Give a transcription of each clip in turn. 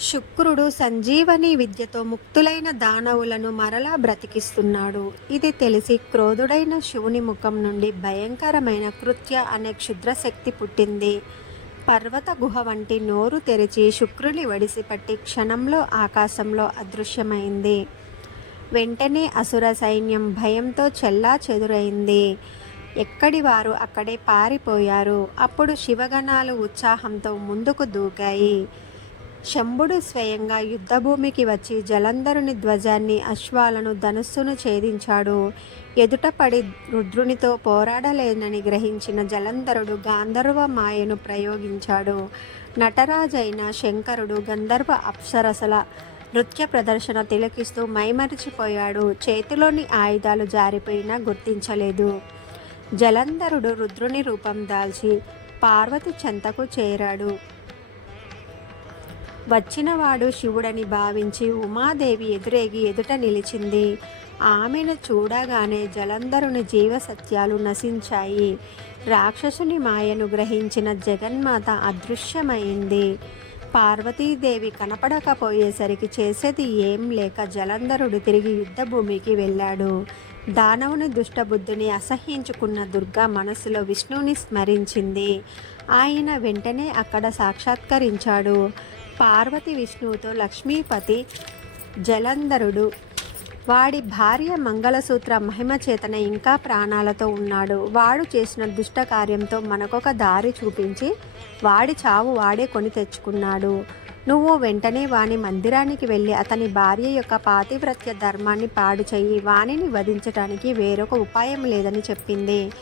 శుక్రుడు సంజీవని విద్యతో ముక్తులైన దానవులను మరలా బ్రతికిస్తున్నాడు. ఇది తెలిసి క్రోధుడైన శివుని ముఖం నుండి భయంకరమైన కృత్య అనే క్షుద్రశక్తి పుట్టింది. పర్వత గుహ వంటి నోరు తెరిచి శుక్రుని వడిసిపట్టి క్షణంలో ఆకాశంలో అదృశ్యమైంది. వెంటనే అసుర సైన్యం భయంతో చెల్లా చెదురైంది. ఎక్కడి వారు అక్కడే పారిపోయారు. అప్పుడు శివగణాలు ఉత్సాహంతో ముందుకు దూకాయి. శంభుడు స్వయంగా యుద్ధభూమికి వచ్చి జలంధరుని ధ్వజాన్ని అశ్వాలను ధనుస్సును ఛేదించాడు. ఎదుటపడి రుద్రునితో పోరాడలేనని గ్రహించిన జలంధరుడు గాంధర్వ మాయను ప్రయోగించాడు. నటరాజైన శంకరుడు గంధర్వ అప్సరసల నృత్య ప్రదర్శన తిలకిస్తూ మైమరిచిపోయాడు. చేతిలోని ఆయుధాలు జారిపోయినా గుర్తించలేదు. జలంధరుడు రుద్రుని రూపం దాల్చి పార్వతి చెంతకు చేరాడు. వచ్చినవాడు శివుడని భావించి ఉమాదేవి ఎదురేగి ఎదుట నిలిచింది. ఆమెను చూడగానే జలంధరుని జీవసత్యాలు నశించాయి. రాక్షసుని మాయను గ్రహించిన జగన్మాత అదృశ్యమైంది. పార్వతీదేవి కనపడకపోయేసరికి చేసేది ఏం లేక జలంధరుడు తిరిగి యుద్ధభూమికి వెళ్ళాడు. దానవుని దుష్టబుద్ధిని అసహ్యించుకున్న దుర్గా మనసులో విష్ణువుని స్మరించింది. ఆయన వెంటనే అక్కడ సాక్షాత్కరించాడు. పార్వతి విష్ణువుతో లక్ష్మీపతి జలంధరుడు. వాడి భార్య మంగళసూత్ర మహిమ చేతన ఇంకా ప్రాణాలతో ఉన్నాడు. వాడు చేసిన దుష్ట కార్యంతో మనకొక దారి చూపించి వాడి చావు వాడే కొని తెచ్చుకున్నాడు. నువ్వు వెంటనే వాని మందిరానికి వెళ్ళి అతని భార్య యొక్క పాతివ్రత్య ధర్మాన్ని పాడు చెయ్యి. వాణిని వధించటానికి వేరొక ఉపాయం లేదని చెప్పింది.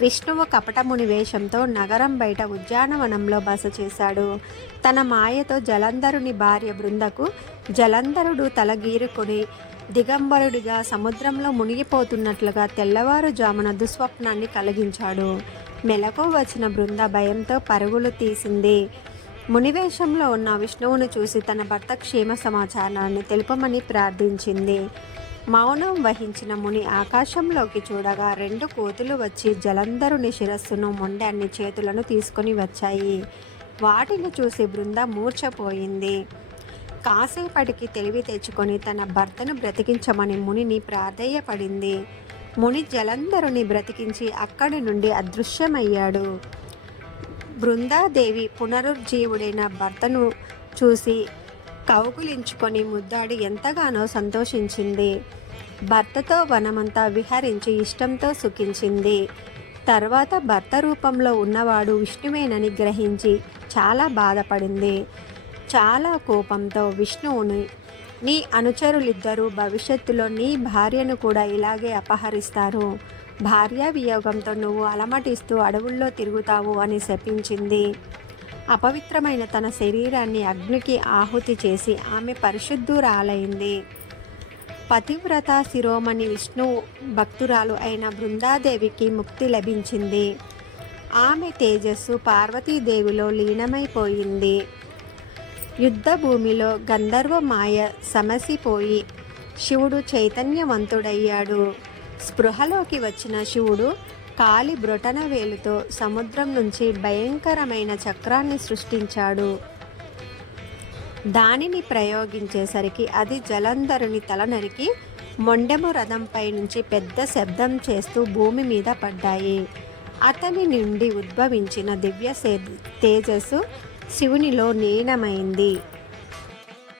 విష్ణువు కపటముని వేషంతో నగరం బయట ఉద్యానవనంలో బస చేశాడు. తన మాయతో జలంధరుని భార్య బృందకు జలంధరుడు తలగీరుకొని దిగంబరుడిగా సముద్రంలో మునిగిపోతున్నట్లుగా తెల్లవారుజామున దుస్వప్నాన్ని కలిగించాడు. మెలకు వచ్చిన బృంద భయంతో పరుగులు తీసింది. మునివేషంలో ఉన్న విష్ణువును చూసి తన భర్త క్షేమ సమాచారాన్ని తెలుపమని ప్రార్థించింది. మౌనం వహించిన ముని ఆకాశంలోకి చూడగా రెండు కోతులు వచ్చి జలంధరుని శిరస్సును మొండాన్ని చేతులను తీసుకొని వచ్చాయి. వాటిని చూసి బృంద మూర్ఛపోయింది. కాసేపటికి తెలివి తెచ్చుకొని తన భర్తను బ్రతికించమని మునిని ప్రాధేయపడింది. ముని జలంధరుని బ్రతికించి అక్కడి నుండి అదృశ్యమయ్యాడు. బృందాదేవి పునరుజ్జీవుడైన భర్తను చూసి కౌగులించుకొని ముద్దాడి ఎంతగానో సంతోషించింది. భర్తతో వనమంతా విహరించి ఇష్టంతో సుఖించింది. తర్వాత భర్త రూపంలో ఉన్నవాడు విష్ణువేనని గ్రహించి చాలా బాధపడింది. చాలా కోపంతో విష్ణువుని నీ అనుచరులిద్దరూ భవిష్యత్తులో నీ భార్యను కూడా ఇలాగే అపహరిస్తారు. భార్యా వియోగంతో నువ్వు అలమటిస్తూ అడవుల్లో తిరుగుతావు అని శపించింది. అపవిత్రమైన తన శరీరాన్ని అగ్నికి ఆహుతి చేసి ఆమె పరిశుద్ధురాలైంది. పతివ్రత శిరోమణి విష్ణు భక్తురాలు అయిన బృందాదేవికి ముక్తి లభించింది. ఆమె తేజస్సు పార్వతీదేవిలో లీనమైపోయింది. యుద్ధ భూమిలో గంధర్వ మాయ సమసిపోయి శివుడు చైతన్యవంతుడయ్యాడు. స్పృహలోకి వచ్చిన శివుడు కాలి బ్రొటన వేలుతో సముద్రం నుంచి భయంకరమైన చక్రాన్ని సృష్టించాడు. దానిని ప్రయోగించేసరికి అది జలంధరుని తల నరికి మొండెము రథంపై నుంచి పెద్ద శబ్దం చేస్తూ భూమి మీద పడ్డాయి. అతని నుండి ఉద్భవించిన దివ్య సే- తేజస్సు శివునిలో లీనమైంది.